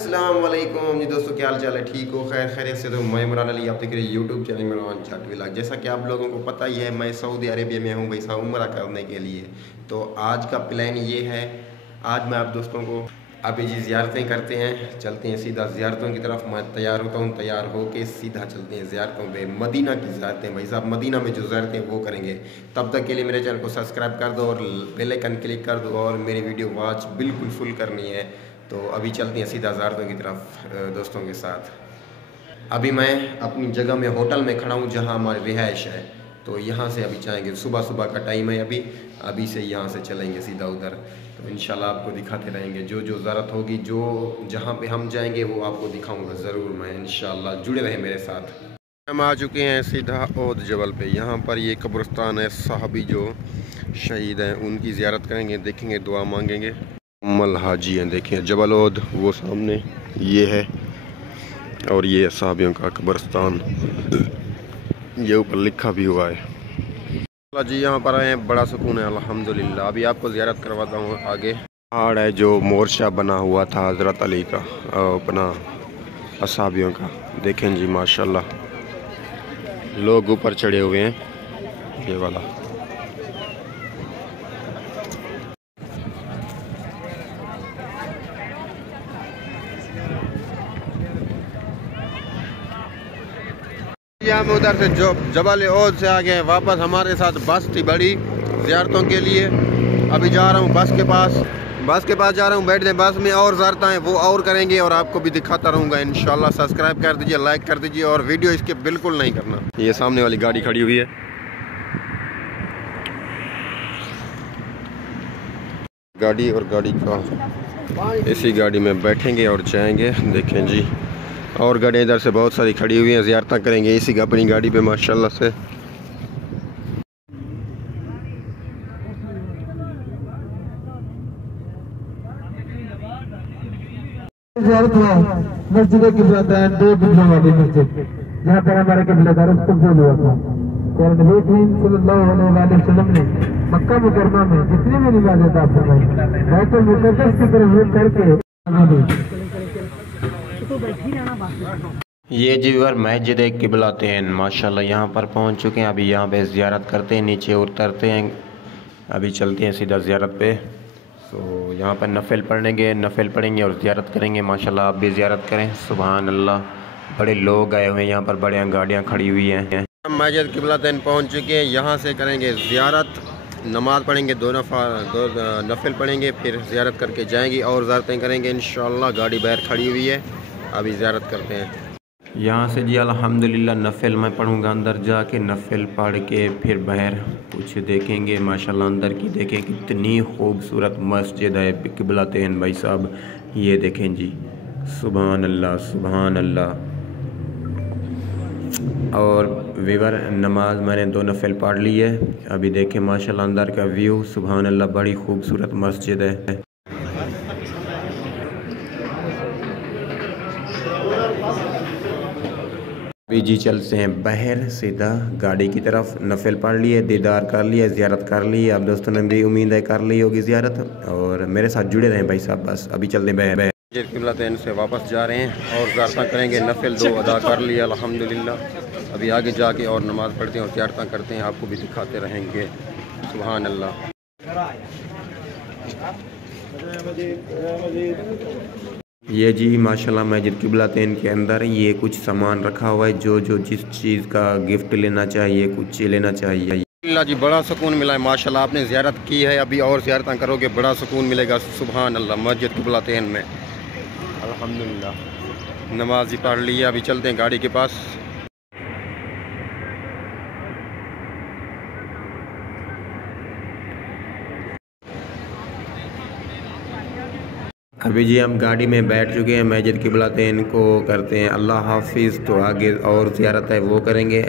अस्सलाम वालेकुम जी दोस्तों, क्या हाल चाल है? ठीक हो? खैर खैरियत से? तो मैं इमरान अली, आप देख रहे हैं यूट्यूब चैनल इमरान चाट व्लॉग। जैसा कि आप लोगों को पता ही है, मैं सऊदी अरेबिया में हूँ वैसा उम्रा करने के लिए। तो आज का प्लान ये है, आज मैं आप दोस्तों को अभी जी ज़ियारतें करते हैं, चलते हैं सीधा ज़ियारतों की तरफ। मैं तैयार होता हूँ, तैयार होके सीधा चलते हैं ज़ियारतों पे। मदीना की ज़ियारतें भाई साहब, मदीना में जो ज़ियारतें वो करेंगे। तब तक के लिए मेरे चैनल को सब्सक्राइब कर दो और बेल आइकन क्लिक कर दो और मेरी वीडियो वॉच बिल्कुल फुल करनी है। तो अभी चलते हैं सीधा ज़ियारतों की तरफ दोस्तों के साथ। अभी मैं अपनी जगह में होटल में खड़ा हूँ जहाँ हमारी रिहाइश है। तो यहाँ से अभी जाएंगे, सुबह सुबह का टाइम है अभी से यहाँ से चलेंगे सीधा उधर। तो इंशाल्लाह आपको दिखाते रहेंगे, जो जो ज़रूरत होगी, जो जहाँ पे हम जाएंगे वो आपको दिखाऊंगा ज़रूर मैं, इंशाल्लाह जुड़े रहे मेरे साथ। हम आ चुके हैं सीधा ओद जबल पे। यहाँ पर ये कब्रिस्तान है, साहबी जो शहीद हैं उनकी ज़ियारत करेंगे, देखेंगे, दुआ मांगेंगे। मल हाजी हैं, देखें जबल ओद वो सामने ये है, और ये साहबियों का कब्रिस्तान, ये ऊपर लिखा भी हुआ है। जी यहाँ पर आए हैं, बड़ा सुकून है अल्हम्दुलिल्लाह। अभी आपको ज़ियारत करवाता हूँ आगे। पहाड़ है जो मोर्चा बना हुआ था हज़रत अली का, अपना असहाबियों का। देखें जी माशाल्लाह, लोग ऊपर चढ़े हुए हैं, ये वाला। हम उधर से जो जबल ओद से आ गए, वापस हमारे साथ बस थी बड़ी ज़ियारतों के लिए। अभी जा रहा हूँ बस के पास जा रहा हूँ, बैठ जाए बस में। और ज़ियारतें हैं वो और करेंगे और आपको भी दिखाता रहूँगा इंशाल्लाह। सब्सक्राइब कर दीजिए, लाइक कर दीजिए और वीडियो इसके बिल्कुल नहीं करना। ये सामने वाली गाड़ी खड़ी हुई है, गाड़ी, और गाड़ी का इसी गाड़ी में बैठेंगे और जाएंगे। देखें जी, और गाड़ियाँ इधर से बहुत सारी खड़ी हुई हैं, ज़ियारत करेंगे इसी अपनी गाड़ी पे माशाल्लाह से। मस्जिद किबलातैन, दो बिजली वाली मस्जिद, जहाँ पर हमारे किबलादार इस्तकबाल हुआ था। और नबी करीम सल्लल्लाहु अलैहि वसल्लम ने मक्का मुकर्रमा में जितनी भी नमाज़ें अता फरमाई, बैतुल मुक़द्दस की तरफ रुख करके ये जीवर मस्जिद किबलातैन माशाल्लाह यहाँ पर पहुँच चुके हैं। अभी यहाँ पे ज़ियारत करते हैं, नीचे उतरते हैं, अभी चलते हैं सीधा ज़ियारत पे। तो यहाँ पर नफिल पढ़ेंगे और ज़ियारत करेंगे। माशाल्लाह आप भी ज़ियारत करें, सुभान अल्लाह। बड़े लोग आए हुए हैं यहाँ पर, बड़े गाड़ियाँ खड़ी हुई हैं। हम मस्जिद किबलातैन पहुँच चुके हैं, यहाँ से करेंगे ज़ियारत, नमाज़ पढ़ेंगे, दो नफिल पढ़ेंगे, फिर ज़ियारत करके जाएंगे और ज़ियारतें करेंगे इंशाल्लाह। गाड़ी बाहर खड़ी हुई है, अभी ज़ियारत करते हैं। यहाँ से जी अल्हम्दुलिल्लाह नफिल मैं पढ़ूँगा, अंदर जाके नफिल पढ़ के फिर बाहर कुछ देखेंगे। माशाल्लाह अंदर की देखें कितनी खूबसूरत मस्जिद है किबलातैन भाई साहब, ये देखें जी, सुभान अल्लाह सुभान अल्लाह। और वीवर नमाज मैंने दो नफिल पढ़ ली है, अभी देखें माशाल्लाह अंदर का व्यू, सुभान अल्लाह, बड़ी खूबसूरत मस्जिद है। अभी जी चलते हैं बाहर सीधा गाड़ी की तरफ। नफिल पढ़ लिए, दीदार कर लिया, ज़ियारत कर ली। आप दोस्तों ने भी उम्मीद है कर ली होगी ज़ियारत, और मेरे साथ जुड़े रहें भाई साहब। बस अभी चलते हैं बाहर। किबलातैन से वापस जा रहे हैं और ज़ियारत करेंगे। नफिल दो अदा कर लिया अल्हम्दुलिल्लाह। अभी आगे जाके और नमाज़ पढ़ते हैं और ज़ियारत करते हैं, आपको भी दिखाते रहेंगे, सुभान अल्लाह। ये जी माशाल्लाह मस्जिद किबलातैन के अंदर ये कुछ सामान रखा हुआ है, जो जो जिस चीज़ का गिफ्ट लेना चाहिए, कुछ लेना चाहिए। अल्लाह जी बड़ा सुकून मिला है माशाल्लाह। आपने ज़ियारत की है, अभी और ज़ियारत करोगे, बड़ा सुकून मिलेगा, सुभान अल्लाह। मस्जिद किबलातैन में अल्हम्दुलिल्लाह नमाज ही पढ़ ली है, अभी चलते हैं गाड़ी के पास। अभी जी हम गाड़ी में बैठ चुके हैं, मस्जिद किबलातैन को करते हैं अल्लाह हाफिज़। तो आगे और ज़ियारत है वो करेंगे,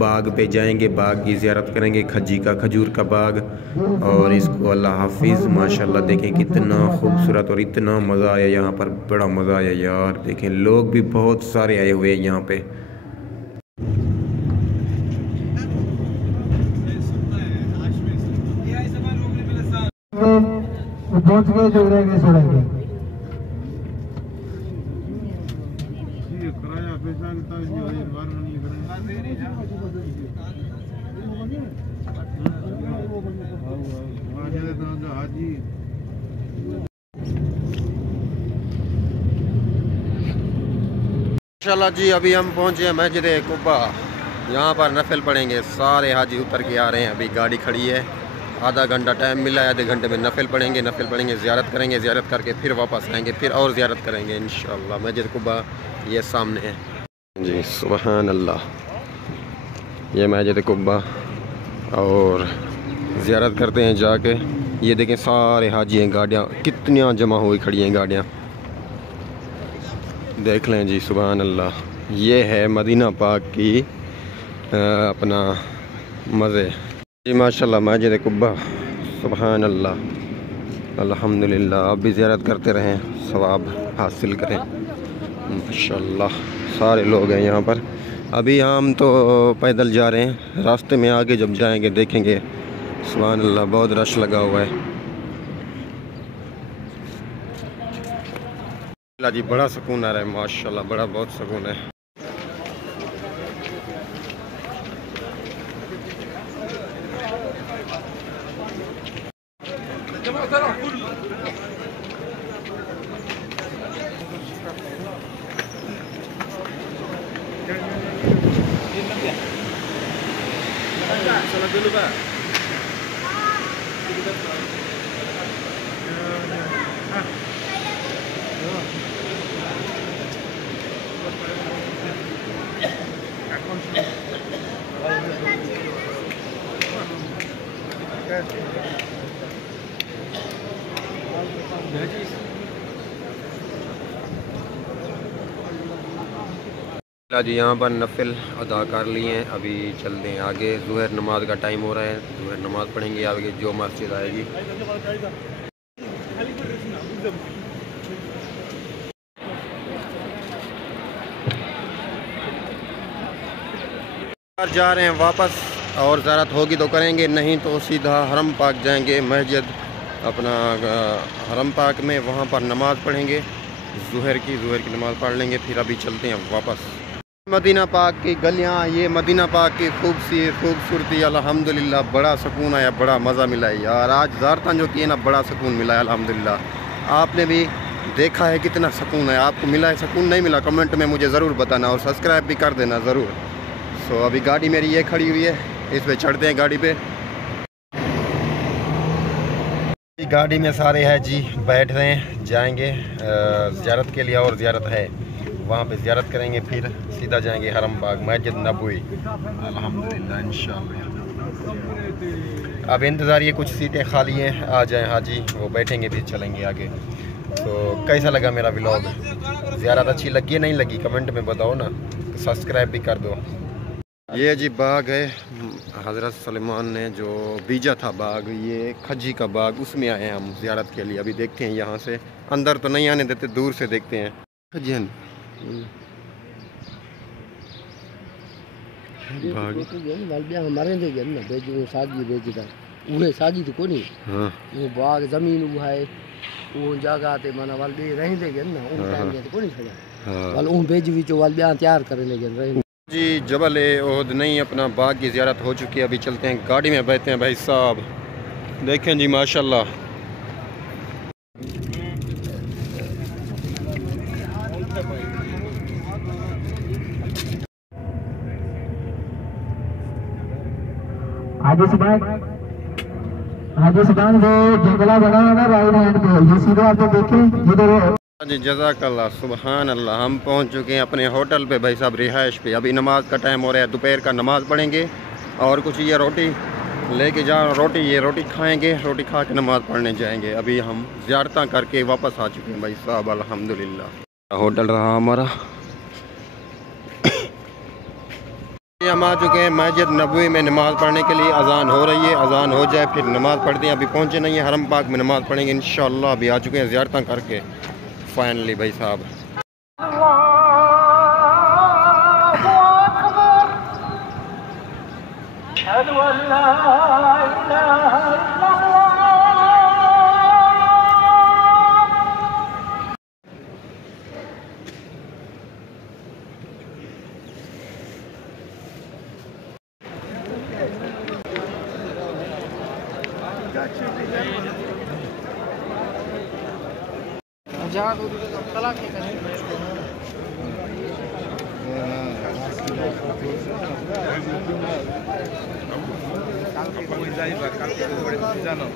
बाग पे जाएंगे, बाग की ज़ियारत करेंगे, खजूर का बाग, और इसको अल्लाह हाफिज़। माशाल्लाह देखें कितना खूबसूरत और इतना मज़ा आया यहाँ पर, बड़ा मज़ा आया यार। देखें लोग भी बहुत सारे आए हुए हैं यहाँ पे। पहुंच गए, जो रहेंगे छोड़ेंगे। माशाल्लाह जी, अभी हम पहुँचे हैं मस्जिद कुब्बा। यहाँ पर नफिल पढ़ेंगे। सारे हाजी उतर के आ रहे हैं। अभी गाड़ी खड़ी है, आधा घंटा टाइम मिला है, आधे घंटे में नफिल पढ़ेंगे, ज़ियारत करेंगे, ज़ियारत करके फिर वापस आएंगे, फिर और ज़ियारत करेंगे इंशाअल्लाह। मस्जिद कुब्बा ये सामने है जी। सुभान अल्लाह, ये मस्जिद कुब्बा। और ज़ियारत करते हैं जाके। ये देखें सारे हाजी हैं, गाड़ियाँ कितनी जमा हुई खड़ी हैं गाड़ियाँ, देख लें जी। सुभान अल्लाह, ये है मदीना पाक की अपना मज़े जी। माशाल्लाह मस्जिद कुब्बा। सुभान अल्लाह, अल्हम्दुलिल्लाह। आप भी ज़ियारत करते रहें, सवाब हासिल करें माशाल्लाह। सारे लोग हैं यहाँ पर। अभी हम तो पैदल जा रहे हैं, रास्ते में आगे जब जाएंगे देखेंगे। सुभान अल्लाह, बहुत रश लगा हुआ है जी। बड़ा सुकून आ रहा है माशाल्लाह, बड़ा बहुत सुकून है। Salah dulu Pak. जी यहाँ पर नफिल अदा कर लिए हैं। अभी चलते हैं आगे। ज़ुहर नमाज का टाइम हो रहा है, ज़ुहर नमाज पढ़ेंगे आगे जो मस्जिद आएगी। जा रहे हैं वापस, और ज़ियारत होगी तो करेंगे, नहीं तो सीधा हरम पाक जाएंगे। मस्जिद अपना हरम पाक में, वहाँ पर नमाज़ पढ़ेंगे ज़ुहर की नमाज़ पढ़ लेंगे, फिर अभी चलते हैं वापस। मदीना पाक की गलियाँ, ये मदीना पाक की खूबसूरती अल्हम्दुलिल्लाह। बड़ा सुकून आया, बड़ा मज़ा मिला है यार। आज ज़ारतान जो किए ना, बड़ा सुकून मिला है अल्हम्दुलिल्लाह। आपने भी देखा है कितना सुकून है। आपको मिला है सुकून, नहीं मिला कमेंट में मुझे ज़रूर बताना, और सब्सक्राइब भी कर देना ज़रूर। सो अभी गाड़ी मेरी ये खड़ी हुई है, इस पर चढ़ते हैं गाड़ी पे। गाड़ी में सारे हैं जी, बैठ रहे हैं, जाएंगे ज़ियारत के लिए, और ज़ियारत है वहाँ पे ज़ियारत करेंगे, फिर सीधा जाएंगे हरम पाक मस्जिद नबवी अल्हम्दुलिल्लाह इंशाअल्लाह। अब इंतज़ार, ये कुछ सीटें खाली हैं, आ जाएं हाजी, वो बैठेंगे फिर चलेंगे आगे। तो कैसा लगा मेरा व्लॉग? ज़ियारत अच्छी लगी है नहीं लगी कमेंट में बताओ ना, सब्सक्राइब भी कर दो। ये जी बाग है हज़रत सलेमान ने जो बीजा था बाग, ये खजी का बाग, उसमें आए हैं हम ज़ियारत के लिए। अभी देखते हैं यहाँ से, अंदर तो नहीं आने देते, दूर से देखते हैं। खजियन हमारे साजी तो कोनी, वो बाग जमीन वो है, वो जगह ते माना वाल बे रहंदे गन ना, उन टाइम ते कोनी छया वाल उन बेज विचो वाल बया तैयार करे लेकिन रहे जी। जबल ओहद नहीं, अपना बाग की ज़ियारत हो चुकी है। अभी चलते हैं, गाड़ी में बैठते हैं भाई साहब। देखें जी माशाल्लाह, आगे सुभान जो जंगला बना है ना राइट हैंड पे, ये सीधे आप देखें इधर जी। जज़ाकल्लाह, सुभान अल्लाह। हम पहुंच चुके हैं अपने होटल पे भाई साहब, रिहाइश पे। अभी नमाज का टाइम हो रहा है, दोपहर का नमाज पढ़ेंगे, और कुछ ये रोटी लेके जा, ये रोटी खाएंगे, रोटी खा के नमाज पढ़ने जाएंगे। अभी हम ज़ियारत करके वापस आ चुके हैं भाई साहब अल्हम्दुलिल्लाह। होटल रहा हमारा, हम आ चुके हैं मस्जिद नबवी में नमाज़ पढ़ने के लिए। अजान हो रही है, अजान हो जाए फिर नमाज़ पढ़ते हैं। अभी पहुँचे नहीं है, हरम पाक में नमाज़ पढ़ेंगे इंशाअल्लाह। अभी आ चुके हैं ज़ियारत करके फाइनली भाई साहब। কালকে যাইবা কালকে জানো